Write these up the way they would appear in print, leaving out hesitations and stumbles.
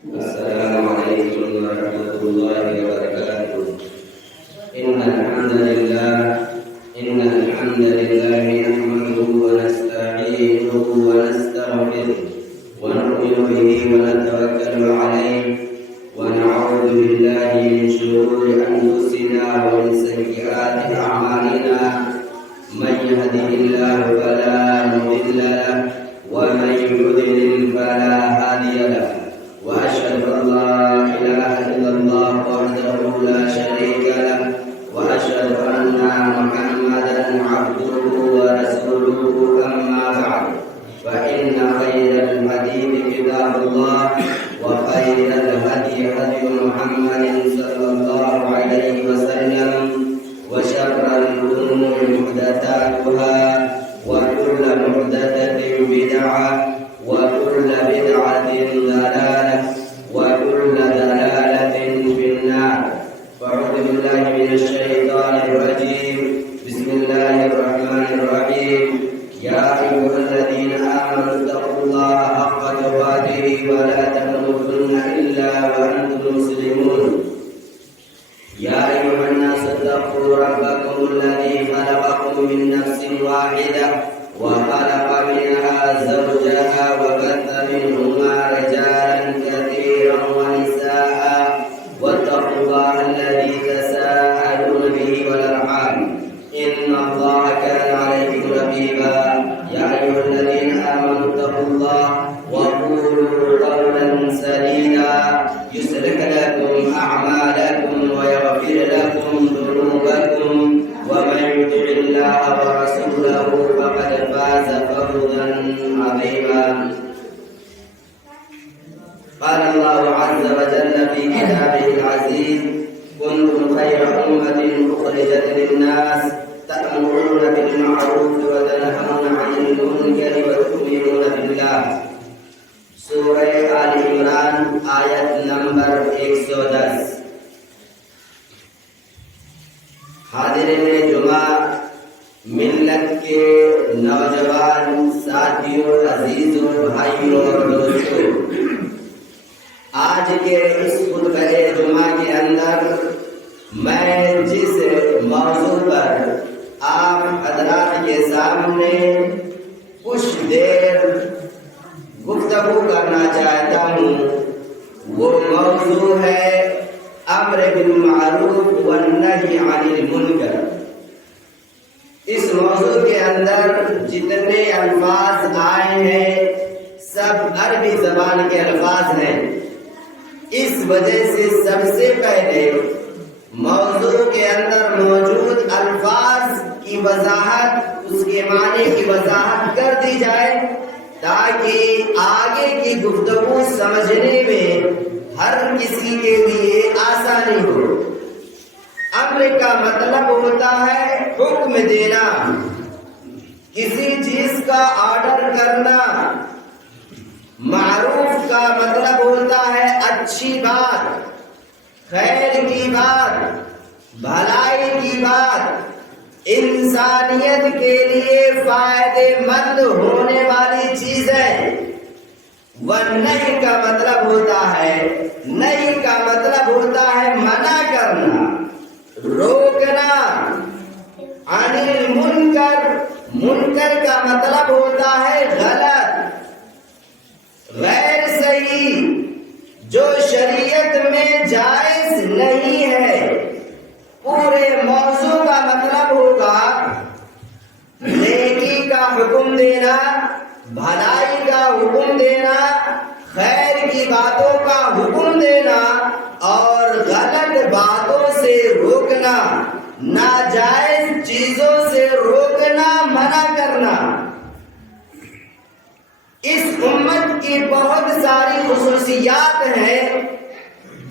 السلام عليكم ورحمة الله وبركاته. إن الحمد لله نحمده ونستعينه ونستغفره ونؤمن به ونتوكل عليه ونعوذ بالله من شرور أنفسنا ومن سيئات أعمالنا. من يهده الله فلا مضل له ومن يضلل فلا هادي له. وأشهد أن لا إله إلا الله وحده لا شريك له وأشهد أن محمدا عبده ورسوله. أما بعد فإن خير الحديث كتاب الله وخير الهدي هدي محمد صلى الله عليه وسلم وشر الأمور محدثاتها وكل محدثة بدعة وكل بدعة ضلالة وكل ضلالة في النار. فأعوذ بالله من الشيطان الرجيم. بسم الله الرحمن الرحيم. يا أيها الذين آمنوا اتقوا الله حق تقاته ولا تموتن إلا وأنتم مسلمون. يا أيها الناس اتقوا ربكم الذي خلقكم من نفس واحدة وخلق منها زوجها وبث منهما رجالا كثيرا ونساء واتقوا الله الذي تساءلون به والأرحام إن الله كان عليكم رقيبا. يا أيها الذين آمنوا اتقوا الله وقولوا قولا سديدا يصلح لكم أعمالكم ويغفر لكم ذنوبكم ومن يطع الله ورسوله فقد فاز فوزا عظيما. قال الله عز وجل في كتابه العزيز: كنتم خير أمة أخرجت للناس تأمرون بالمعروف وتنهون عن المنكر وتؤمنون بالله. سورہ آل عمران آیت نمبر 110. حاضرین جمعہ، ملت کے نوجوان ساتھیوں، عزیزوں، بھائیوں اور دوستوں، آج کے اس خطبہ جمعہ کے اندر میں جس موضوع پر آپ حضرات کے سامنے کچھ دیر گفتگو کرنا چاہتا ہوں، وہ موضوع ہے امر بالمعروف والنہی عن المنکر. اس موضوع کے اندر جتنے الفاظ آئے ہیں سب عربی زبان کے الفاظ ہیں. اس وجہ سے سب سے پہلے موضوع کے اندر موجود الفاظ کی وضاحت، اس کے معنی کی وضاحت کر دی جائے تاکہ آگے کی گفتگو سمجھنے میں ہر کسی کے لیے آسانی ہو. امر کا مطلب ہوتا ہے حکم دینا، کسی چیز کا آرڈر کرنا. معروف کا مطلب ہوتا ہے اچھی بات، خیر کی بات، بھلائی کی بات، انسانیت کے لیے فائدے مند ہونے والی چیزیں. والنہی کا مطلب ہوتا ہے، نہی کا مطلب ہوتا ہے منع کرنا، روکنا. عن المنکر، منکر کا مطلب ہوتا ہے غلط، غیر صحیح، جو شریعت میں جائز نہیں ہے. پورے موضوع کا مطلب ہوگا نیکی کا حکم دینا، بھلائی کا حکم دینا، خیر کی باتوں کا حکم دینا اور غلط باتوں سے روکنا، ناجائز چیزوں سے روکنا، منع کرنا. اس امت کی بہت ساری خصوصیات ہیں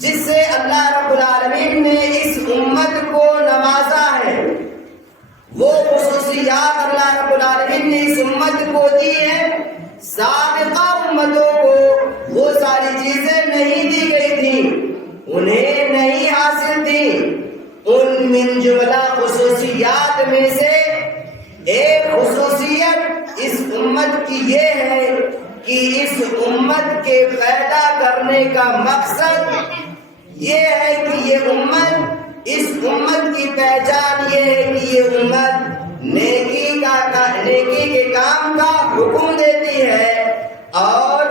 جس سے اللہ رب العالمین نے اس امت کو نوازا ہے. وہ خصوصیات اللہ رب العالمین نے اس امت کو دی ہیں. سابقہ امتوں کو وہ ساری چیزیں نہیں دی گئی تھیں، انہیں نہیں حاصل تھی. ان من جملہ خصوصیات میں سے ایک خصوصیت اس امت کی یہ ہے کہ اس امت کے پیدا کرنے کا مقصد یہ ہے کہ یہ امت، اس امت کی پہچان یہ ہے کہ یہ امت نیکی کے کام کا حکم دیتی ہے اور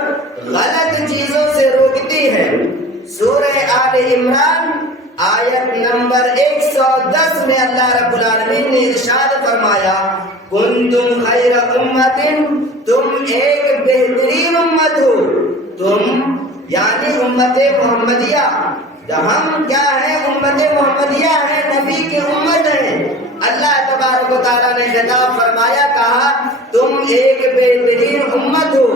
غلط چیزوں سے روکتی ہے۔ سورہ آل عمران آیت نمبر 110 میں اللہ رب العالمین نے ارشاد فرمایا، کنتم خیر امت، تم ایک بہترین امت ہو، تم یعنی امت محمدیہ۔ ہم کیا ہیں؟ امت محمدیہ ہے، نبی کی امت ہے۔ اللہ تبارک و تعالیٰ نے خطاب فرمایا، کہا تم ایک بہترین امت ہو،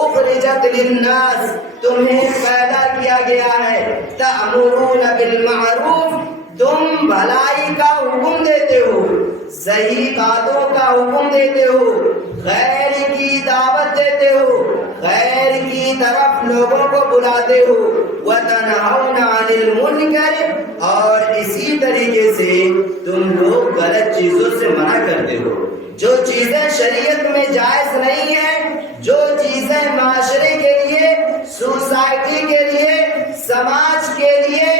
اخرجت للناس، تمہیں پیدا کیا گیا ہے، تأمرون بالمعروف، تم بھلائی کا حکم دیتے ہو، صحیح باتوں کا حکم دیتے ہو، خیر کی دعوت دیتے ہو، خیر کی طرف لوگوں کو بلاتے ہو، وَتَنْهَوْنَ عَنِ الْمُنْكَرِ، اور اسی طریقے سے تم لوگ غلط چیزوں سے منع کرتے ہو۔ جو چیزیں شریعت میں جائز نہیں ہیں، جو چیزیں معاشرے کے لیے، سوسائٹی کے لیے، سماج کے لیے،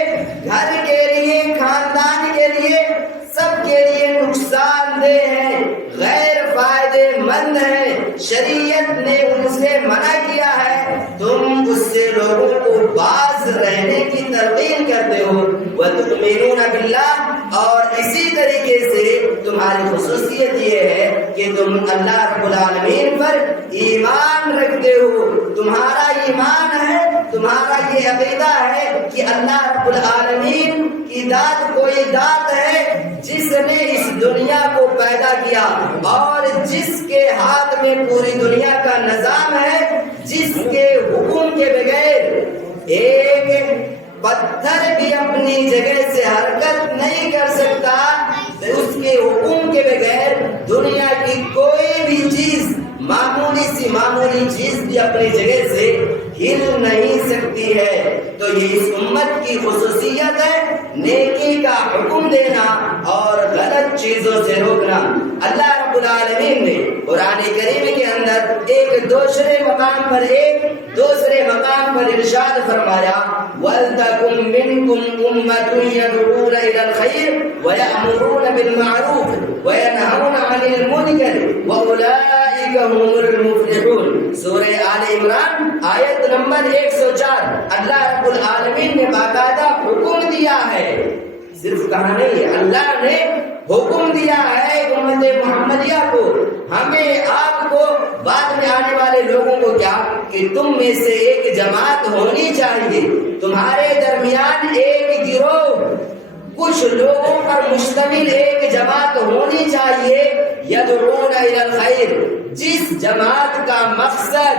گھر کے لیے، خاندان کے لیے، سب کے لیے نقصان دہ ہیں، غیر فائدے مند ہیں، شریعت نے ان سے منع کیا ہے، تم اس سے لوگوں کو باز رہنے کی ترغیب کرتے ہو۔ وَتُؤْمِنُونَ بِاللَّهِ، اور اسی طریقے سے تمہاری خصوصیت یہ ہے کہ تم اللہ رب العالمین پر ایمان رکھتے ہو، تمہارا ایمان ہے، تمہارا یہ عقیدہ ہے کہ اللہ رب العالمین کی ذات کوئی ذات ہے جس نے اس دنیا کو پیدا کیا اور جس کے ہاتھ میں پوری دنیا کا نظام ہے، جس کے حکم کے بغیر ایک پتھر بھی اپنی جگہ سے حرکت نہیں کر سکتا، اس کے حکم کے بغیر دنیا کی کوئی بھی چیز، معمولی سی معمولی چیز بھی اپنی جگہ سے ہل نہیں سکتی ہے۔ تو یہ اس امت کی خصوصیت ہے، نیکی کا حکم دینا اور غلط چیزوں سے روکنا۔ اللہ رب العالمین نے قرآن کریم کے اندر ایک دوسرے مقام پر ارشاد فرمایا، وَلْتَكُن مِّنكُمْ أُمَّةٌ يَدْعُونَ إِلَى الْخَيْرِ وَيَأْمُرُونَ بِالْمَعْرُوفِ وَيَنْهَوْنَ عَنِ الْمُنكَرِ وَأُولَٰئِكَ هُمُ الْمُفْلِحُونَ۔ سورہ آل عمران آیت نمبر 104۔ اللہ رب العالمین نے باقاعدہ حکم دیا ہے، صرف کہا نہیں ہے، اللہ نے حکم دیا ہے امت محمدیہ کو، ہمیں آپ کو، بعد میں آنے والے لوگوں کو، کیا کہ تم میں سے ایک جماعت ہونی چاہیے، تمہارے درمیان ایک گروہ، کچھ لوگوں پر مشتمل ایک جماعت ہونی چاہیے، یدعون الی الخیر، جس جماعت کا مقصد،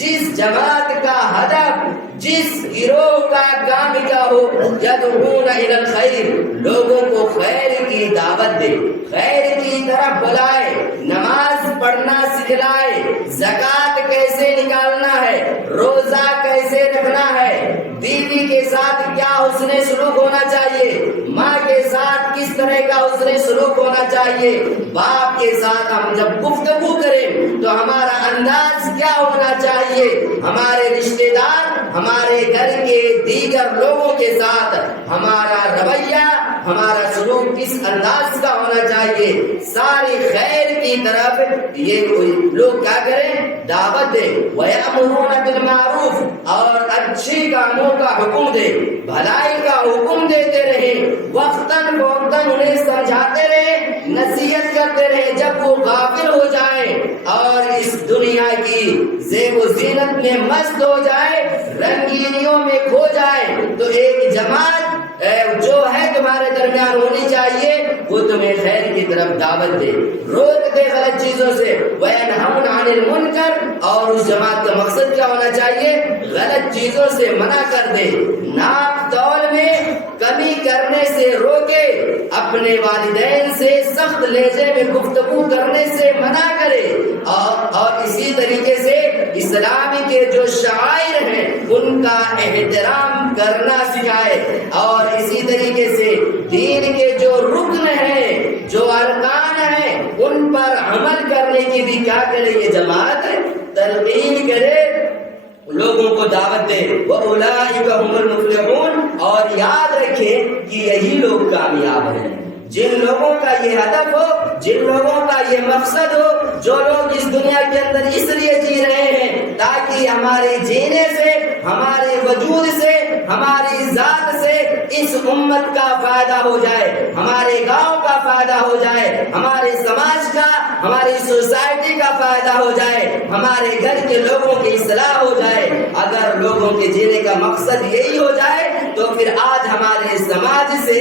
جس جماعت کا ہدف، جس گروہ کا کام کیا ہو، یدعون الی الخیر، لوگوں کو خیر کی دعوت دے، خیر کی طرف بلائے، نماز پڑھنا سکھلائے، زکوٰۃ کیسے نکالنا ہے، روزہ کیسے رکھنا ہے، بیوی کے ساتھ کیا حسن سلوک ہونا چاہیے، ماں کے ساتھ کس طرح کا حسن سلوک ہونا چاہیے، باپ کے ساتھ ہم جب گفتگو کریں تو ہمارا انداز کیا ہونا چاہیے، ہمارے رشتے دار، ہمارے گھر کے دیگر لوگوں کے ساتھ ہمارا رویہ، ہمارا سلوک کس انداز کا ہونا چاہیے، ساری خیر کی طرف یہ لوگ کیا کریں، دعوت دیں، وَيَأْمُرُونَ بِالْمَعْرُوفِ، اور اچھی کاموں کا حکم دے، بھلائی کا حکم دیتے رہے، وقتاً فوقتاً انہیں سمجھاتے رہے، نصیحت کرتے رہے، جب وہ غافل ہو جائیں اور اس دنیا کی زیب و زینت میں مست ہو جائے، رنگینیوں میں کھو جائے، تو ایک جماعت جو ہے تمہارے درمیان ہونی چاہیے، وہ تمہیں خیر کی طرف دعوت دے، روک دے غلط چیزوں سے، وَيَنْهَوْنَ عَنِ الْمُنكَرِ، اور اس جماعت کا مقصد کیا ہونا چاہیے، غلط چیزوں سے منع کر دے، ناپ تول میں کمی کرنے سے روکے، اپنے والدین سے سخت لہجے میں گفتگو کرنے سے منع کرے، اور اسی طریقے سے اسلامی کے جو شعائر ہیں ان کا احترام کرنا سکھائے، اور اسی طریقے سے دین کے جو رکن ہیں، جو ارکان ہیں، ان پر عمل کرنے کی بھی کیا کرے یہ جماعت تلقین کرے وَأُولَٰئِكَ هُمُ الْمُفْلِحُونَ، اور یاد رکھیں کہ یہی لوگ کامیاب ہیں، جن لوگوں کا یہ ہدف ہو، جن لوگوں کا یہ مقصد ہو، جو لوگ اس دنیا کے اندر اس لیے جی رہے ہیں تاکہ ہمارے جینے سے، ہمارے وجود سے، ہماری ذات سے اس امت کا فائدہ ہو جائے، ہمارے گاؤں کا فائدہ ہو جائے، ہمارے سماج کا، ہماری سوسائٹی کا فائدہ ہو جائے، ہمارے گھر کے لوگوں کی اصلاح ہو جائے۔ اگر لوگوں کے جینے کا مقصد یہی ہو جائے تو پھر آج ہمارے سماج سے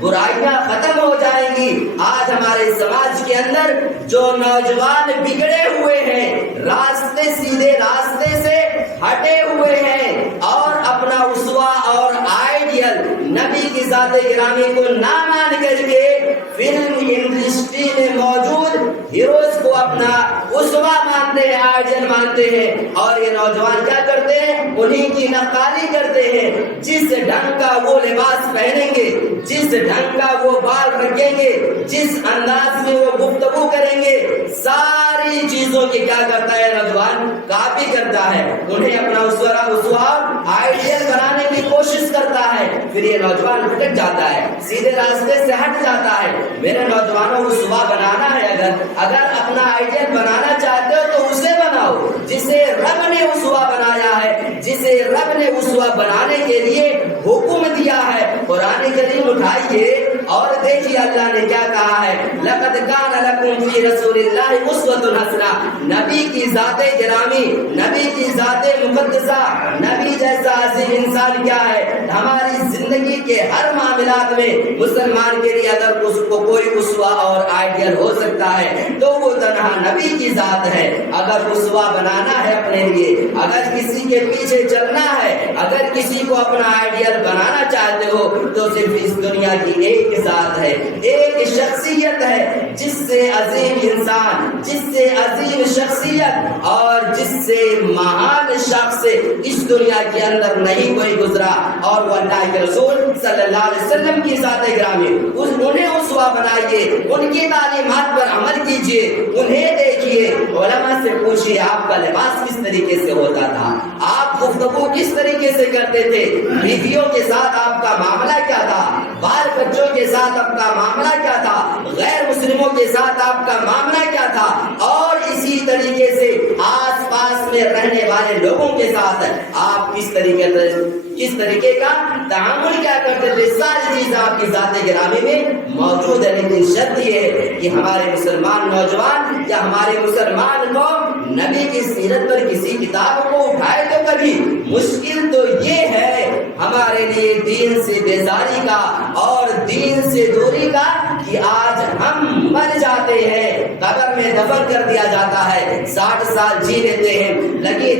برائیاں ختم ہو جائیں گی۔ آج ہمارے سماج کے اندر جو نوجوان بگڑے ہوئے ہیں، راستے سیدھے راستے سے ہٹے ہوئے ہیں اور اپنا اسوہ اور آئیڈیل نبی کی ذات گرامی کو نہ مان کر کے فلم انڈسٹری میں موجود ہیروز کو اپنا اسوہ مانتے ہیں، آئیڈیل مانتے ہیں، اور یہ نوجوان کیا کرتے ہیں؟ انہیں کی نقالی کرتے ہیں۔ جس ڈھنگ کا وہ لباس پہنیں گے، جس ڈھنگ کا وہ بال رکھیں گے، جس انداز میں وہ گفتگو کریں گے، ساری چیزوں کی کیا کرتا ہے نوجوان؟ کاپی کرتا ہے، انہیں اپنا اسوہ آئیڈیل بنانے کی کوشش کرتا ہے۔ پھر یہ نوجوان بھٹک جاتا ہے، سیدھے راستے سے ہٹ جاتا ہے۔ میرے نوجوانوں کو اسوہ بنانا ہے، اگر اپنا آئیڈیل بنانا چاہتے ہو تو اسے بناؤ جسے رب نے اسوہ بنایا ہے، جسے رب نے اسوہ بنانے کے لیے حکم دیا ہے۔ قرآن کریم اٹھائیے اور دیکھیے اللہ نے کیا کہا ہے، لقد کان لکم فی رسول اللہ اسوۃ حسنہ۔ نبی کی ذات گرامی، نبی کی ذات مقدسہ، نبی جیسا عظیم انسان کیا ہے؟ ہماری زندگی کے ہر معاملات میں مسلمان کے لیے اگر اس کو کوئی اسوہ اور آئیڈیل ہو سکتا ہے تو وہ تنہا نبی کی ذات ہے۔ اگر اسوہ بنانا ہے اپنے لیے، اگر کسی کے پیچھے چلنا ہے، اگر کسی کو اپنا آئیڈیل بنانا چاہتے ہو تو صرف اس دنیا کی ایک ذات ہے، ایک شخصیت ہے جس سے عظیم انسان، جس سے عظیم شخصیت اور جس سے مہان شخص اس دنیا کے اندر نہیں کوئی گزرا، اور وہ اللہ کے رسول صلی اللہ علیہ وسلم کی ذات گرامی۔ انہیں اسوہ بنائیے، ان کی تعلیمات پر عمل کیجیے، انہیں دیکھیے، علماء سے پوچھیے آپ کا لباس کس طریقے سے ہوتا تھا، آپ گفتگو کس طریقے سے کرتے تھے، بیویوں کے ساتھ آپ کا معاملہ کیا تھا، بال بچوں کے ساتھ آپ کا معاملہ کیا تھا، غیر مسلموں کے ساتھ آپ کا معاملہ کیا تھا، اور اسی طریقے سے آس پاس میں رہنے والے لوگوں کے ساتھ آپ کس طریقے کا تعامل کیا کرتے تھے، ساری چیز آپ کی ذات گرامی میں موجود ہے۔ لیکن شرط یہ ہے کہ ہمارے مسلمان نوجوان یا ہمارے مسلمان قوم نبی کی سیرت پر کسی کتاب کو اٹھائے تو کبھی مشکل تو یہ ہے ہمارے لیے دین سے بیزاری کا اور دین سے دوری کا کہ آج ہم مر جاتے ہیں، قبر میں دفن کر دیا جاتا ہے، 60 سال جی لیتے ہیں،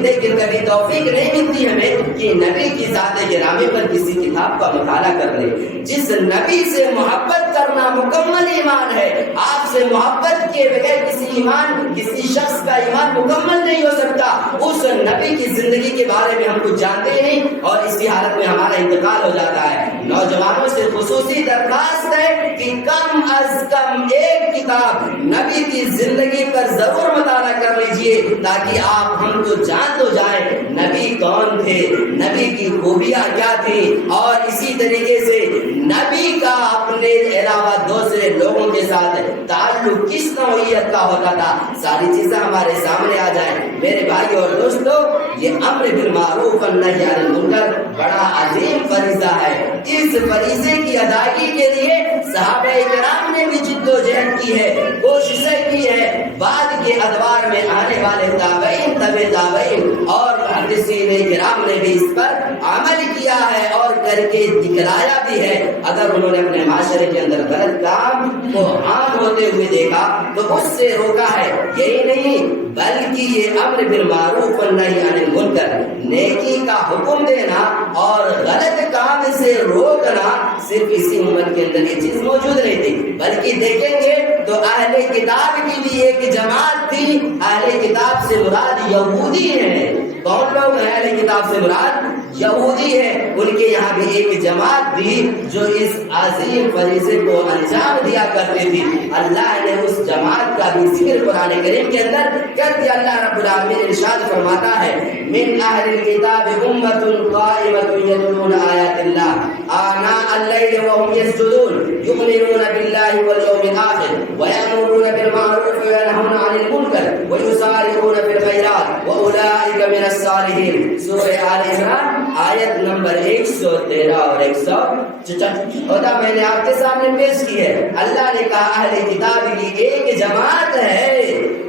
لیکن کبھی توفیق نہیں ملتی ہمیں کہ نبی کی ذات گرامی پر کسی کتاب کا مطالعہ کر لیں۔ جس نبی سے محبت کرنا مکمل ایمان ہے، آپ سے محبت کے بغیر کسی شخص کا ایمان مکمل نہیں ہو سکتا۔ اس نبی کی زندگی کے بارے میں ہم کچھ جانتے ہی نہیں اور اسی حالت میں ہمارا انتقال ہو جاتا ہے۔ نوجوانوں سے خصوصی درخواست ہے کہ کم از کم ایک کتاب نبی کی زندگی پر ضرور مطالعہ کر لیجئے تاکہ آپ ہم کو جان تو جائیں نبی کون تھے، نبی کی خوبیاں کیا تھی، اور اسی طریقے سے نبی کا اپنے علاوہ دوسرے لوگوں کے ساتھ تعلق کس نوعیت کا ہوتا تھا، ساری چیزیں ہمارے سامنے آ جائیں۔ میرے بھائی اور دوستو، یہ امر بالمعروف والنہی عن المنکر بڑا عظیم فریضہ ہے۔ اس فریضے کی ادائیگی کے لیے صحابہ کرام نے بھی جد و جہد کی ہے، کوششیں کی ہے، بعد کے ادوار میں آنے والے تابعین، تبع تابعین اور محدثین کرام نے بھی اس پر عمل کیا ہے اور کر کے دکھلایا بھی ہے۔ اگر انہوں نے اپنے معاشرے کے اندر غلط کام کو عام ہوتے ہوئے دیکھا تو اس سے روکا ہے، یہی نہیں بلکہ یہ امر بالمعروف والنہی عن المنکر، نیکی کا حکم دینا اور غلط کام سے روکنا، صرف اسی امت کے اندر یہ چیز موجود نہیں تھی، بلکہ دیکھیں گے تو اہل کتاب کی بھی ایک جماعت تھی۔ اہل کتاب سے مراد یہودی ہیں، کون لوگ ہیں؟ اہل کتاب سے مراد یہودی ہے، ان کے یہاں بھی ایک جماعت تھی جو اس عظیم فریضے کو انجام دیا کرتی تھی۔ اللہ نے اس جماعت کا بھی ذکر قرآن کریم کے اندر کر دیا۔ اللہ رب العالمین ارشاد فرماتا ہے من اہل الکتاب امۃ قائمۃ یتلون آیات اللہ آناء اللیل وهم یسجدون یؤمنون باللہ والیوم الآخر ویأمرون بالمعروف وینہون عن المنکر ویسارعون فی الخیرات واولئک من الصالحین۔ سورہ آل عمران آیت نمبر 113 اور 114 میں نے آپ کے سامنے پیش کی ہے۔ اللہ نے کہا اہل کتاب کی ایک جماعت ہے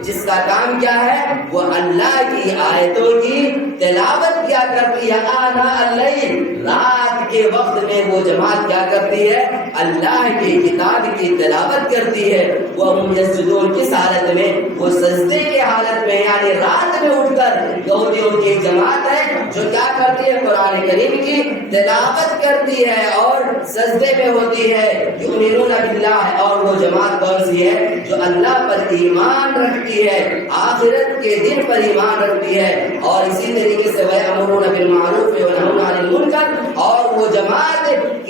جس کا کام کیا ہے؟ وہ اللہ کی آیتوں کی تلاوت کیا کرتی ہے۔ آنا اللیل، رات کے وقت میں وہ جماعت کیا کرتی ہے؟ اللہ کی کتاب کی تلاوت کرتی ہے۔ وہ یسجدون، کس حالت میں؟ وہ سجدے کے حالت میں، یعنی رات میں اٹھ کر یہودیوں کی ایک جماعت ہے جو کیا کرتی ہے؟ قرآن کریم کی تلاوت کرتی ہے اور سجدے میں ہوتی ہے۔ یؤمنون باللہ، اور وہ جماعت کون سی ہے؟ جو اللہ پر ایمان رکھتی ہے، آخرت کے دن پر ایمان رکھتی ہے۔ اور اسی طریقے سے وَيَأْمُرُونَ بِالْمَعْرُوفِ وَيَنْهَوْنَ عَنِ الْمُنکَرِ، اور وہ جماعت،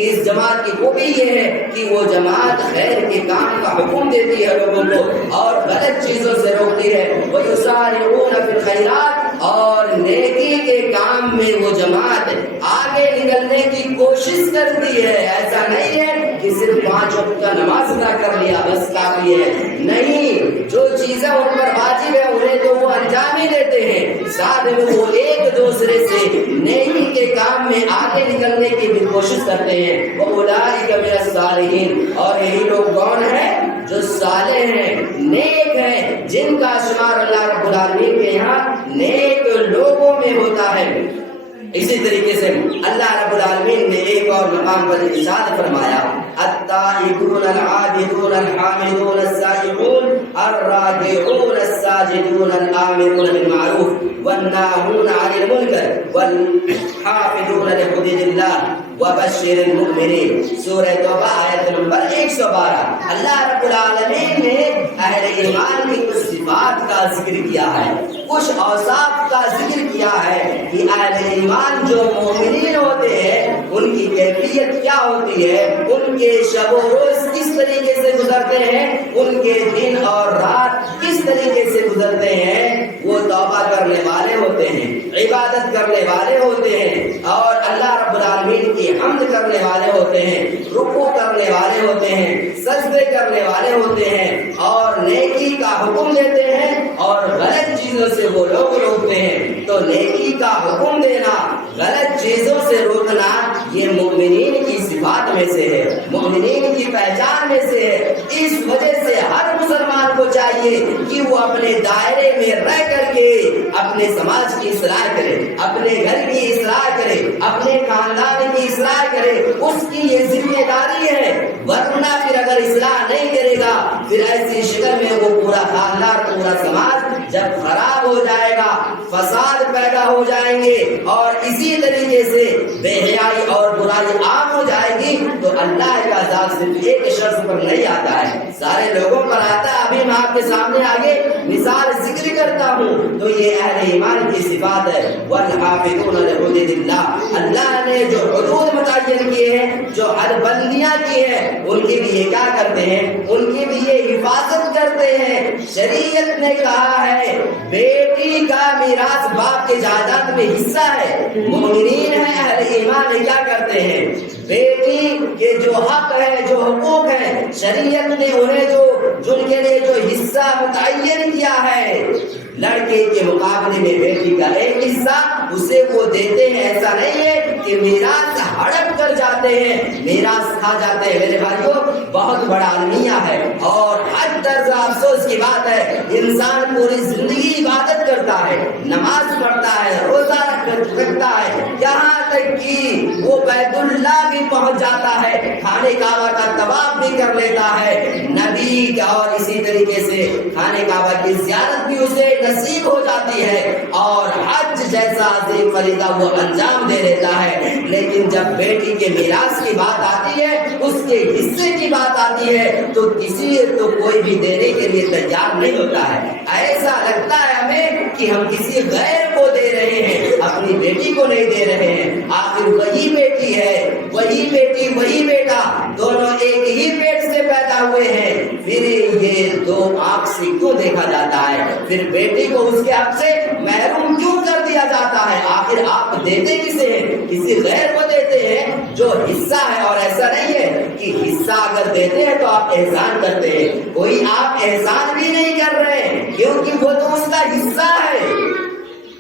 اس جماعت کی خوبی یہ ہے کہ وہ جماعت خیر کے کام کا حکم دیتی ہے لوگوں کو اور غلط چیزوں سے روکتی ہے۔ وَيُسَارِعُونَ فِي الْخَيْرَاتِ، اور نیکی کے کام میں وہ جماعت آگے نکلنے کی کوشش کرتی ہے۔ ایسا نہیں ہے کہ صرف 5 وقت کا نماز ادا کر لیا بس کافی ہے، نہیں، جو چیزیں ان پر واجب ہے انہیں تو وہ انجام ہی دیتے ہیں، ساتھ میں وہ ایک دوسرے سے نیکی کے کام میں آگے نکلنے کی بھی کوشش کرتے ہیں۔ وَأُولَٰئِکَ مِنَ الصَّالِحِینَ، اور یہی لوگ کون ہیں؟ جو صالح ہیں، نیک ہیں، جن کا شمار اللہ رب العالمین کے یہاں نیک لوگوں میں ہوتا ہے۔ اسی طریقے سے اللہ رب العالمین نے ایک اور مقام پر ارشاد فرمایا التائبون العابدون الحامدون السائحون الراکعون الساجدون الآمرون بالمعروف والناهون عن المنکر والحافظون لحدود اللہ وبشر المؤمنین۔ سورہ توبہ آیت نمبر 112۔ اللہ رب العالمین نے اہل ایمان کی کچھ صفات کا ذکر کیا ہے، کچھ اوصاف کا ذکر کیا ہے کہ اہل ایمان جو مومنین ہوتے ہیں ان کی کیفیت کیا ہوتی ہے، ان کے شب و روز کس طریقے سے گزرتے ہیں، ان کے دن اور رات کس طریقے سے گزرتے ہیں۔ وہ توبہ کرنے والے ہوتے ہیں، عبادت کرنے والے ہوتے ہیں اور اللہ رب العالمین کی حمد کرنے والے ہوتے ہیں، رکوع کرنے والے ہوتے ہیں، سجدے کرنے والے ہوتے ہیں اور نیکی کا حکم دیتے ہیں اور غلط چیزوں سے وہ لوگ روکتے ہیں۔ تو نیکی کا حکم دینا، غلط چیزوں سے روکنا، یہ مومنین کی صفات میں سے ہے، مومنین کی پہچان میں سے ہے۔ اس وجہ سے ہر مسلمان کو چاہیے کہ وہ اپنے دائرے میں رہ کر کے اپنے سماج کی اصلاح کرے، اپنے گھر کی اصلاح کرے، اپنے خاندان کی اصلاح کرے، اس کی یہ ذمہ داری ہے۔ ورنہ پھر اگر اصلاح نہیں کرے گا پھر ایسی شکل میں وہ پورا خاندان، پورا سماج جب خراب ہو جائے گا، فساد پیدا ہو جائیں گے اور اسی طریقے سے بے حیائی اور برائی عام ہو جائے گی تو اللہ کا عذاب صرف ایک شخص پر نہیں آتا ہے، سارے لوگوں پر آتا ہے۔ ابھی میں آپ کے سامنے آگے مثال ذکر کرتا ہوں تو یہ اہل ایمان کی صفات ہے۔ والحافظون لحدود اللہ، اللہ نے جو حدود متعین کیے ہیں، جو حد بندیاں کی ہیں، ان کی بھی یہ کیا کرتے ہیں؟ ان کی بھی یہ حفاظت کرتے ہیں۔ شریعت نے کہا ہے بیٹی کا میراث باپ کے جائیداد میں حصہ ہے۔ مومنین ہیں، اہل ایمان ہے، کیا کرتے ہیں؟ بیٹی کے جو حق ہے، جو حقوق ہے، شریعت نے انہیں جن کے لیے جو حصہ متعین کیا ہے، لڑکے کے مقابلے میں بیٹی کا ایک حصہ اسے وہ دیتے ہیں۔ ایسا نہیں ہے کہ میراث ہڑپ کر جاتے ہیں، میراث کھا جاتے ہیں۔ میرے بھائیوں، بہت بڑا المیہ ہے اور حد درجہ افسوس کی بات ہے، انسان پوری زندگی عبادت کرتا ہے، نماز پڑھتا ہے، روزہ رکھتا ہے، یہاں تک کہ وہ بیت اللہ بھی پہنچ جاتا ہے، خانہ کعبہ کا طواف بھی کر لیتا ہے، نبی اور اسی طریقے سے خانہ کعبہ کی زیارت بھی اسے نصیب ہو جاتی ہے اور حج جیسا عظیم فریضہ وہ انجام دے لیتا ہے۔ لیکن جب بیٹی کے میراث کی بات آتی ہے، اس کے حصے کی بات آتی ہے تو کوئی بھی دینے کے لیے تیار نہیں ہوتا ہے۔ ایسا لگتا ہے ہمیں کہ ہم کسی غیر کو دے رہے ہیں، اپنی بیٹی کو نہیں دے رہے ہیں؟ آخر وہی بیٹی ہے، وہی بیٹی وہی بیٹا، دونوں ایک ہی پیٹ سے پیدا ہوئے ہیں، پھر یہ دو آنکھ سے کیوں دیکھا جاتا ہے؟ پھر بیٹی کو اس کے حق سے محروم کیوں کر دیا جاتا ہے؟ آخر آپ دیتے کسے ہیں؟ کسی غیر کو دیتے ہیں جو حصہ ہے، اور ایسا نہیں ہے کہ حصہ اگر دیتے ہیں تو آپ احسان کرتے ہیں، کوئی آپ احسان بھی نہیں کر رہے ہیں، کیونکہ وہ تو اس کا حصہ ہے،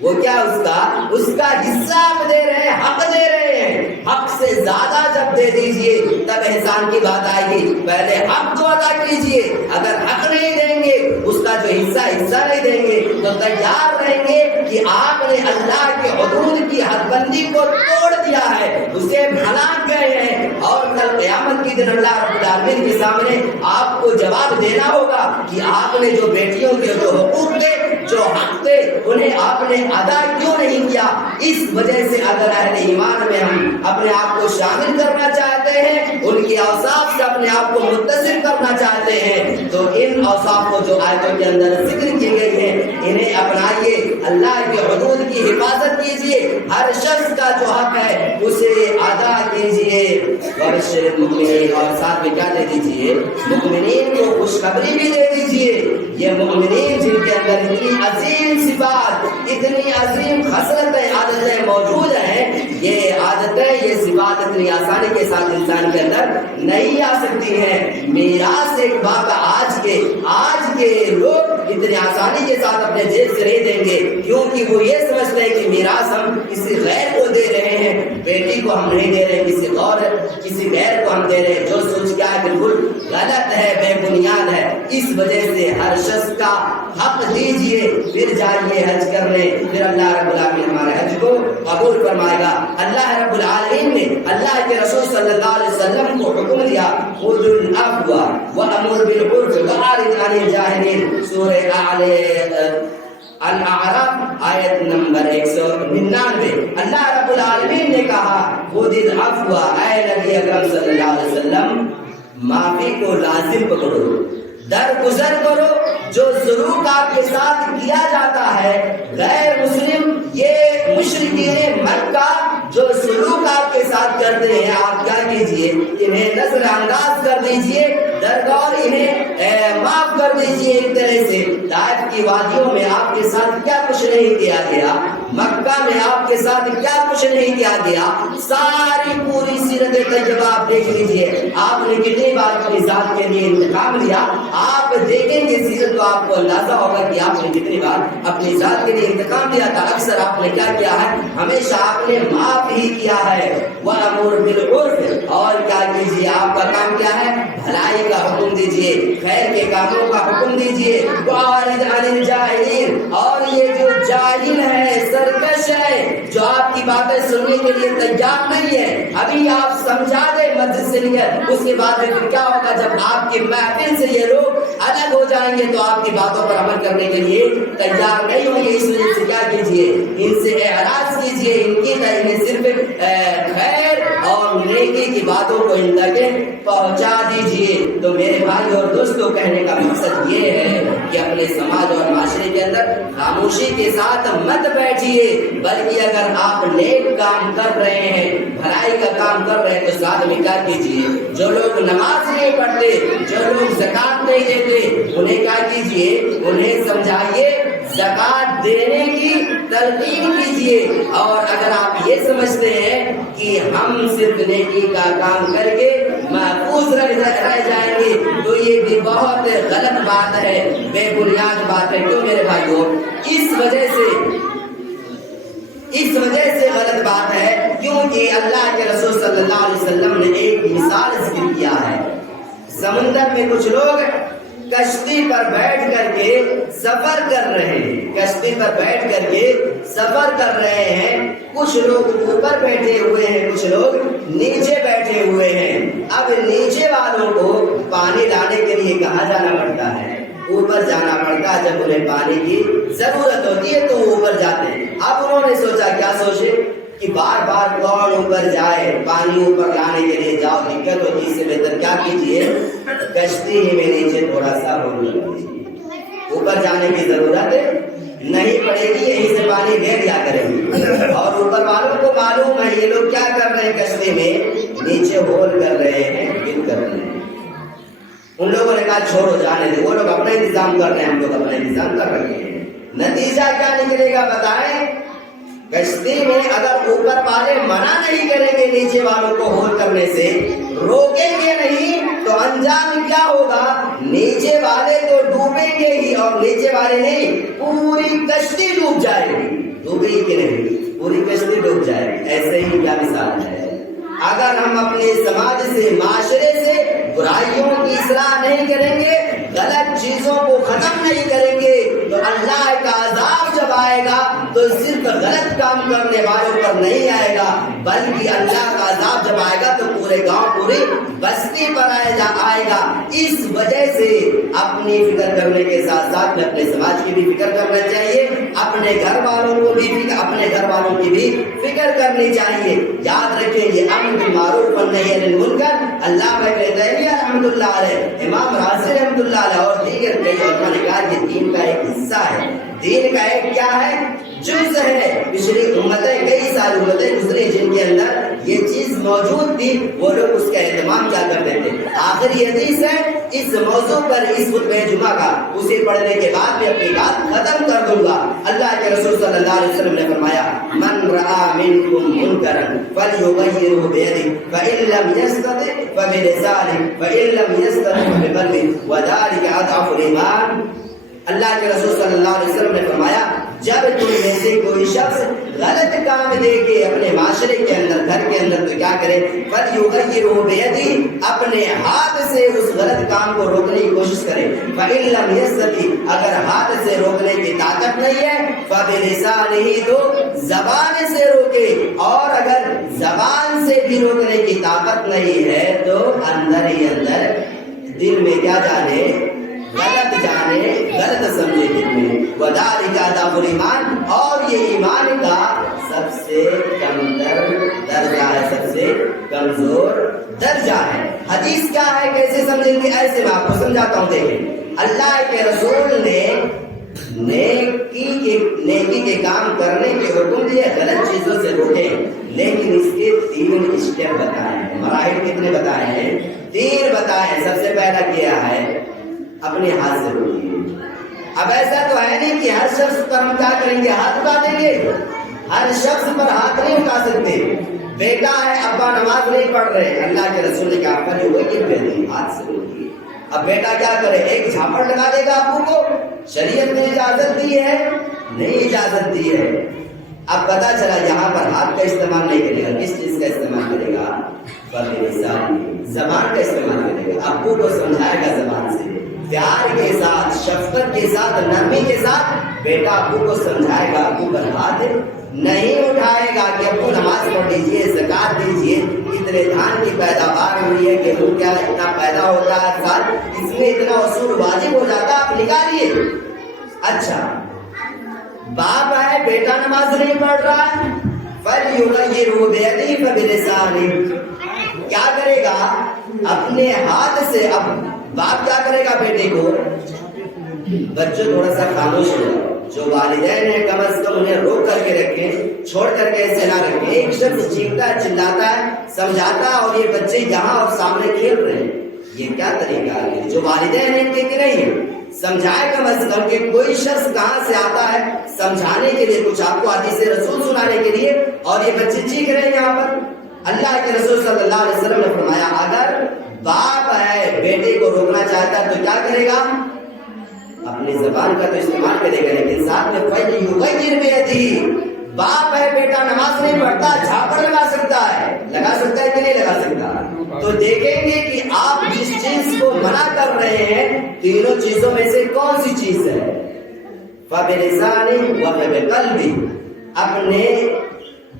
وہ کیا اس کا حصہ آپ دے رہے ہیں، حق دے رہے ہیں، حق سے زیادہ جب دے دیجئے تب احسان کی بات آئے گی، پہلے حق تو ادا کیجئے، اگر حق نہیں دیں گے، اس کا جو حصہ نہیں دیں گے تو تیار رہیں گے کہ آپ نے اللہ کے حدود کی حد بندی کو توڑ دیا ہے، اسے بھڑک گئے ہیں، اور کل قیامت کی دن اللہ رب العالمین کے سامنے آپ کو جواب دینا ہوگا کہ آپ نے جو بیٹیوں کے جو حقوق تھے، جو حق تھے، انہیں آپ نے ادا کیوں نہیں کیا؟ اس وجہ سے اگر اہل ایمان میں ہم اپنے آپ کو شامل کرنا چاہتے ہیں، ان کی اوصاف سے اپنے آپ کو متصل کرنا چاہتے ہیں، تو ان اوصاف کو جو آیتوں کے اندر ذکر کی گئی ہے انہیں اپنائیے، اللہ کے حدود کی حفاظت کیجیے، ہر شخص کا جو حق ہے اسے ادا کیجیے، اور ساتھ میں کیا دے دیجیے؟ مؤمنین کو خوشخبری بھی دے دیجیے، یہ مؤمنین جن کے اندر اتنی عظیم صفات، اتنی عظیم خصلتیں، عادتیں موجود ہیں، یہ عادتیں، یہ صفات اتنی آسانی کے ساتھ انسان کے اندر نہیں آ سکتی ہیں۔ میراث ایک بات آج کے لوگ اتنی آسانی کے ساتھ اپنے جیب سے نہیں دیں گے، کیونکہ وہ یہ سمجھتے ہیں کہ میراث ہم کسی غیر کو دے رہے ہیں، بیٹی کو ہم نہیں دے رہے، کسی غیر کو ہم دے رہے ہیں، جو سوچ کیا ہے بالکل غلط ہے، بے بنیاد ہے۔ اس وجہ سے ہر شخص کا حق دیجئے، پھر جائیے حج کرنے، پھر اللہ رب العالمین ہمارے حج کو قبول فرمائے گا۔ اللہ رب العالمین نے اللہ کے رسول صلی اللہ علیہ وسلم کو حکم دیا، خذ العفو وامر بالعرف واعرض عن الجاہلین، سورہ الاعراف آیت نمبر 199۔ اللہ رب العالمین نے کہا خذ العفو، اے نبی اکرم صلی اللہ علیہ وسلم معافی کو لازم پکڑو، درگزر کرو، جو سلوک آپ کے ساتھ کیا جاتا ہے غیر مسلم، یہ مشرکین مکہ جو سلوک آپ کے ساتھ کرتے ہیں، آپ کیا کیجئے؟ انہیں نظر انداز کر دیجئے، درگور انہیں معاف کر دیجئے۔ ایک طرح سے طائف کی وادیوں میں آپ کے ساتھ کیا کچھ نہیں کیا گیا، مکہ میں آپ کے ساتھ کیا کچھ نہیں کیا گیا، ساری پوری سیرت طیبہ آپ دیکھ لیجئے، آپ نے کتنی بار اپنی ذات کے لیے انتقام لیا، آپ دیکھیں گے سیرت تو آپ کو اندازہ ہوگا کہ آپ نے کتنی بار اپنی ذات کے لیے انتقام لیا تھا۔ اکثر آپ نے کیا کیا ہے؟ ہمیشہ آپ نے معاف ہی کیا ہے۔ وَأَمُرْ بِالْعُرْفِ، اور کیا کیجیے؟ آپ کا کام کیا ہے؟ بھلائی کا حکم دیجیے، خیر کے کاموں کا حکم دیجیے۔ وَأَعْرِضْ عَنِ الْجَاهِلِينَ، اور یہ جو جاہل ہے، سرکش ہے، جو آپ کی باتیں سننے کے لیے تیار نہیں ہے، ابھی آپ سمجھا دیں مسجد سے نکل، اس کے بعد پھر کیا ہوگا؟ جب آپ کی محفل سے یہ لوگ الگ ہو جائیں گے تو آپ کی باتوں پر عمل کرنے کے لیے تیار نہیں ہوں گے۔ اس وجہ سے کیا کیجیے؟ ان سے اعراض کیجیے، انہیں صرف خیر اور نیکی کی باتوں کو ان تک پہنچا دیجیے۔ تو میرے بھائی اور دوستوں، کہنے کا مقصد یہ ہے کہ اپنے سماج اور معاشرے کے اندر خاموشی کے ساتھ مت بیٹھیے، بلکہ اگر آپ نیک کام کر رہے ہیں، بھلائی کا کام کر رہے ہیں، تو ساتھ میں کیا کیجیے؟ جو لوگ نماز نہیں پڑھتے، جو لوگ زکات نہیں دیتے، انہیں کیا کیجیے؟ انہیں سمجھائیے، زکات دینے کی تلقین کیجیے۔ اور اگر آپ یہ سمجھتے ہیں کہ ہم صرف نیکی کا کام کر کے محفوظ رہ جائیں گے، تو یہ بھی بہت غلط بات ہے، بے بنیاد بات ہے۔ کیوں میرے بھائیوں؟ اس وجہ سے غلط بات ہے کیونکہ اللہ کے رسول صلی اللہ علیہ وسلم نے ایک مثال ذکر کیا ہے۔ سمندر میں کچھ لوگ کشتی پر بیٹھ کر کے سفر کر رہے ہیں، کشتی پر بیٹھ کر کے سفر کر رہے ہیں، کچھ لوگ اوپر بیٹھے ہوئے ہیں، کچھ لوگ نیچے بیٹھے ہوئے ہیں۔ اب نیچے والوں کو پانی لانے کے لیے کہاں جانا پڑتا ہے؟ اوپر جانا پڑتا ہے۔ جب انہیں پانی کی ضرورت ہوتی ہے تو وہ اوپر جاتے ہیں۔ اب انہوں نے سوچا، کیا سوچے کہ بار بار کون اوپر جائے، پانی اوپر لانے کے لیے جاؤ، دقت ہوتی، اس سے بہتر کیا کیجیے؟ کشتی ہی میں نیچے تھوڑا سا روک لیجیے، اوپر جانے کی ضرورت نہیں پڑے گی، یہیں سے پانی لے لیا کریں گے۔ اور ہے یہ لوگ کیا کر رہے ہیں کشتی میں؟ نیچے ہول کر رہے ہیں، فٹ کر رہے ہیں۔ ان لوگوں نے کہا چھوڑو جانے دے، وہ لوگ اپنا انتظام کر رہے ہیں، ہم لوگ اپنا انتظام کر رہے ہیں۔ نتیجہ کیا نکلے گا بتائیں؟ کشتی میں اگر اوپر والے منع نہیں کریں گے نیچے والوں کو ہول کرنے سے، روکیں گے نہیں، تو انجام کیا ہوگا؟ نیچے والے تو ڈوبیں گے ہی، اور نیچے والے نہیں، پوری کشتی ڈوب جائے گی۔ ڈوبے گی کہ نہیں؟ پوری کشتی ڈوب جائے گی۔ ایسے ہی کیا مثال ہے؟ اگر ہم اپنے سماج سے، معاشرے سے برائیوں کی اصلاح نہیں کریں گے، غلط چیزوں کو ختم نہیں کریں گے، تو اللہ کا عذاب جب آئے گا تو صرف غلط کام کرنے والوں پر نہیں آئے گا، بلکہ اللہ کا عذاب جب آئے گا تو پورے گاؤں، پوری بستی پر آئے گا۔ اس وجہ سے اپنی فکر کرنے کے ساتھ ساتھ میں اپنے سماج کی بھی فکر کرنا چاہیے، اپنے گھر والوں کو بھی اپنے گھر والوں کی بھی فکر کرنی چاہیے۔ یاد رکھیں یہ امر بالمعروف والنہی عن المنکر، علامہ ابن تیمیہ رحمۃ اللہ علیہ، امام رازی رحمۃ اللہ علیہ اور دیگر کئی علماء نے کہا کہ دین کا ایک حصہ ہے، دین کا ایک کیا ہے؟ جز ہے۔ پچھلی امتیں، کئی ساری امتیں گزری جن کے اندر یہ چیز موجود تھی، وہ لوگ اس کا اہتمام کیا کرتے تھے۔ آخری حدیث ہے اس موضوع پر، اس خطبہ جمعہ کا، اسے پڑھنے کے بعد میں اپنی بات ختم کر دوں گا۔ اللہ کے رسول صلی اللہ علیہ وسلم نے فرمایا من رأى منكم منكرا فليغيره بيده فإن لم يستطع فبلسانه فإن لم يستطع فبقلبه وذلك أضعف الإيمان۔ اللہ کے رسول صلی اللہ علیہ وسلم نے فرمایا جب تم میں سے کوئی شخص غلط کام دیکھے اپنے معاشرے کے اندر، گھر کے اندر، تو کیا کرے؟ فَلْيُغَيِّرْهُ بِيَدِهِ، اپنے ہاتھ سے اس غلط کام کو روکنے کی کوشش کرے۔ فَإِن لَمْ يَسْتَطِعْ، اگر ہاتھ سے روکنے کی طاقت نہیں ہے، فَبِلِسَانِهِ، تو زبان سے روکے، اور اگر زبان سے بھی روکنے کی طاقت نہیں ہے تو اندر ہی اندر دل میں کیا جانے؟ غلط جانے، غلط سمجھے دل میں۔ وَذَلِكَ أَضْعَفُ الْإِيمَانِ، اور یہ ایمان کا سب سے کمتر درجہ ہے، سب سے کمزور درجہ ہے۔ حدیث کیا ہے، کیسے سمجھیں گے؟ ایسے میں آپ کو سمجھاتا ہوں، دیکھیں۔ اللہ کے رسول نے نیکی کے کام کرنے کے حکم دیے، غلط چیزوں سے روکے، لیکن اس کے 3 اسٹیپ بتائے ہیں، مراحل کتنے بتائے ہیں؟ 3 بتائے ہیں۔ سب سے پہلا کیا ہے؟ اپنے ہاتھ سے روکیے۔ اب ایسا تو ہے نہیں کہ ہر شخص پر ہم کیا کریں گے؟ ہاتھ اٹھا دیں گے۔ ہر شخص پر ہاتھ نہیں اٹھا سکتے۔ بیٹا ہے، ابا نماز نہیں پڑھ رہے، اللہ کے رسول نے کہا پر ہاتھ سے روکیے۔ اب بیٹا کیا کرے؟ ایک جھاپڑ لگا دے گا ابو کو؟ شریعت نے اجازت دی ہے؟ نہیں اجازت دی ہے۔ اب پتا چلا یہاں پر ہاتھ کا استعمال نہیں کرے گا، کس چیز کا استعمال کرے گا؟ زبان کا استعمال کرے گا۔ ابو کو سمجھائے گا زبان سے، پیار کے ساتھ، شفقت کے ساتھ، نرمی کے ساتھ بیٹا ابو کو سمجھائے گا۔ ابو پر ہاتھ نہیں اٹھائے گا کہ ابو نماز پڑھ لیجیے، زکات دیجیے، اتنے دھان کی پیداوار ہوئی ہے، گیہوں کیا اتنا پیدا ہوتا ہے سال، اس میں اتنا اصول واجب ہو جاتا ہے، آپ نکالیے۔ اچھا، باپ ہے، بیٹا نماز نہیں پڑھ رہا ہے، فَلْيُغَيِّرْهُ بِيَدِهِ فَبِلِسَانِهِ، کیا کرے گا؟ اپنے ہاتھ سے۔ اب باپ کیا کرے گا بیٹے کو؟ بچوں تھوڑا سا خاموش ہو جاؤ، جو والدین ہیں کم از کم انہیں روک کر کے رکھیں، چھوڑ کر کے ایسے نہ رکھیں۔ ایک شخص چیختا ہے، چلاتا ہے، سمجھاتا ہے، اور یہ بچے یہاں اور سامنے کھیل رہے ہیں، یہ کیا طریقہ ہے؟ جو والدین ہیں ان کے کہ نہیں ہے؟ سمجھائے کم از کم کہ کوئی شخص کہاں سے آتا ہے سمجھانے کے لیے، کچھ آپ کو حدیث رسول سنانے کے لیے، اور یہ بچے چیخ رہے ہیں یہاں پر۔ اللہ کے رسول صلی اللہ علیہ وسلم نے فرمایا اگر باپ ہے بیٹے کو روکنا چاہتا ہے تو کیا کرے گا؟ اپنی زبان کا تو استعمال کرے گا، لیکن ساتھ میں فَلْيُغَيِّرْ بِيَدِهِ، باپ ہے، بیٹا نماز نہیں پڑھتا، جھاپڑ لگا سکتا ہے کہ نہیں لگا سکتا؟ تو دیکھیں گے کہ آپ جس چیز کو منع کر رہے ہیں، تینوں چیزوں میں سے کون سی چیز ہے؟ فَبِلِسَانِهِ وَفَبِقَلْبِهِ، اپنے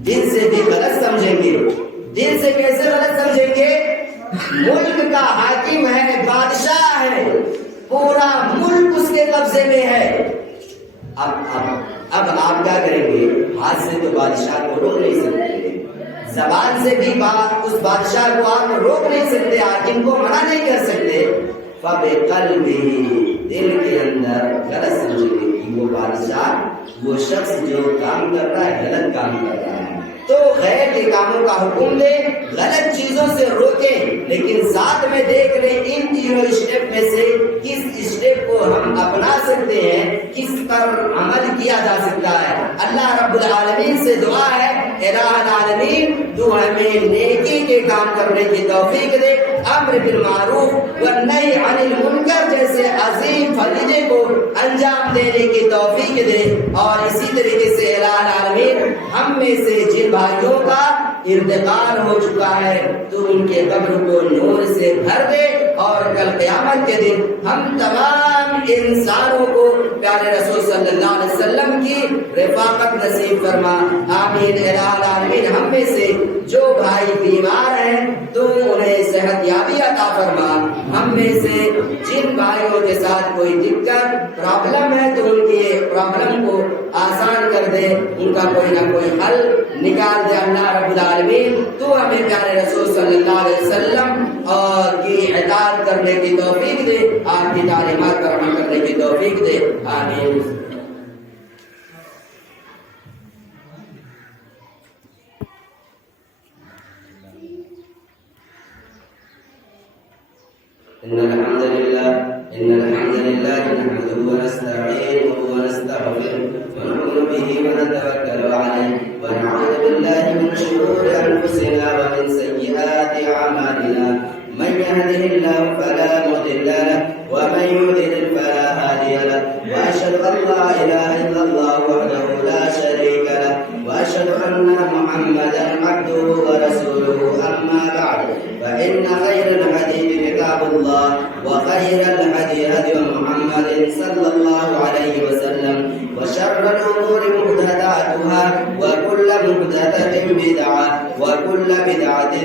دل سے بھی غلط سمجھیں گے۔ دل سے کیسے غلط سمجھیں گے؟ ملک کا حاکم ہے، بادشاہ ہے، پورا ملک اس کے قبضے میں ہے۔ اب آپ کیا کریں گے؟ ہاتھ سے تو بادشاہ کو روک نہیں سکتے، زبان سے بھی اس بادشاہ کو آپ روک نہیں سکتے، حاکم کو منع نہیں کر سکتے۔ فَبِقَلْبِهِ، دل کے اندر غلط سمجھیں گے کہ وہ بادشاہ، وہ شخص جو کام کر رہا ہے غلط کام کر رہا ہے، تو خیر کے کاموں کا حکم دے، غلط چیزوں سے روکیں، لیکن ساتھ میں دیکھ لیں ان تینوں اسٹیپ میں سے کس اسٹیپ کو ہم اپنا سکتے ہیں، کس پر عمل کیا جا سکتا ہے۔ اللہ رب العالمین سے دعا ہے الہ العالمین تو ہمیں نیکی کے کام کرنے کی توفیق دے، امر بالمعروف والنہی عن المنکر جیسے عظیم فریضے کو انجام دینے کی توفیق دے، اور اسی طریقے سے الہ العالمین ہم میں سے جن بھائیوں کا انتقال ہو چکا ہے تو ان کے قبر کو نور سے بھر دے، اور کل قیامت کے دن ہم تمام انسانوں کو پیارے رسول صلی اللہ علیہ وسلم کی رفاقت نصیب فرما، آمین۔ الہ العالمین ہم میں سے جو بھائی بیمار ہیں تو انہیں صحت یابی عطا فرما، ہم میں سے جن بھائیوں کے ساتھ کوئی دقت پرابلم ہے تو ان کی پرابلم کو آسان کر دے، ان کا کوئی نہ کوئی حل نکال دے اللہ رب العالمین۔ تو ہمیں پیارے رسول صلی اللہ علیہ وسلم کی اطاعت کرنے کی توفیق دے، آپ کی تعلیمات پر عمل کرنے کی توفیق دے، آمین۔ إن الحمد لله نحمده ونستعينه ونستغفره ونؤمن به ونتوكل عليه ونعوذ بالله من شرور أنفسنا ومن سيئات أعمالنا، من يهده الله فلا مضل له ومن يضلل فلا هادي له، وأشهد أن لا إله إلا الله وحده لا شريك له، وأشهد أن محمدا عبده ورسوله، أما بعد فإن خير الحديث كتاب الله، وخير الهدي هدي محمد صلى الله عليه وسلم، وشر الأمور محدثاتها، وكل محدثة بدعة، وكل بدعة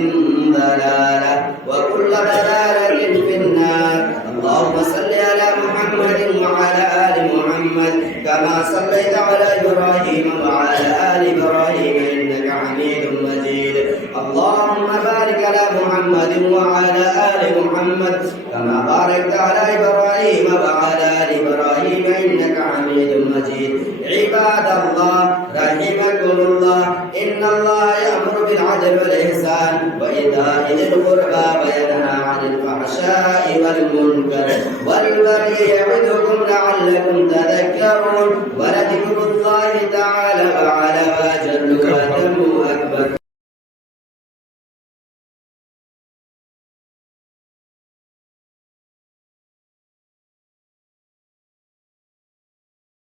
ضلالة، وكل ضلالة في النار۔ اللهم صل على محمد وعلى آل محمد كما صليت على إبراهيم وعلى آل إبراهيم إنك حميد مجيد، اللهم بارك على محمد وعلى آل محمد كما باركت على إبراهيم وعلى آل إبراهيم إنك حميد مجيد۔ عباد الله رحمكم الله، إن الله يأمر بالعدل والإحسان وإيتاء ذي القربى وينهى عن الفحشاء والمنكر والبغي يعظكم لعلكم تذكرون، ولذكر الله تعالى أعلى وأجل